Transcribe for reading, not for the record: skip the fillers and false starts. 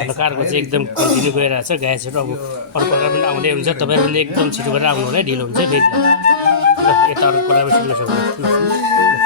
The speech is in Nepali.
हाम्रो कारको चाहिँ एकदम कन्टिन्यू गइरहेको छ ग्यासहरू अब अर्को कार पनि आउँदै हुन्छ तपाईँहरू पनि एकदम छिटो गरेर आउनु होला है ढिलो हुन्छ फेरि ल यता अर्को कुरा पनि सुन्नु सक्नुहुन्छ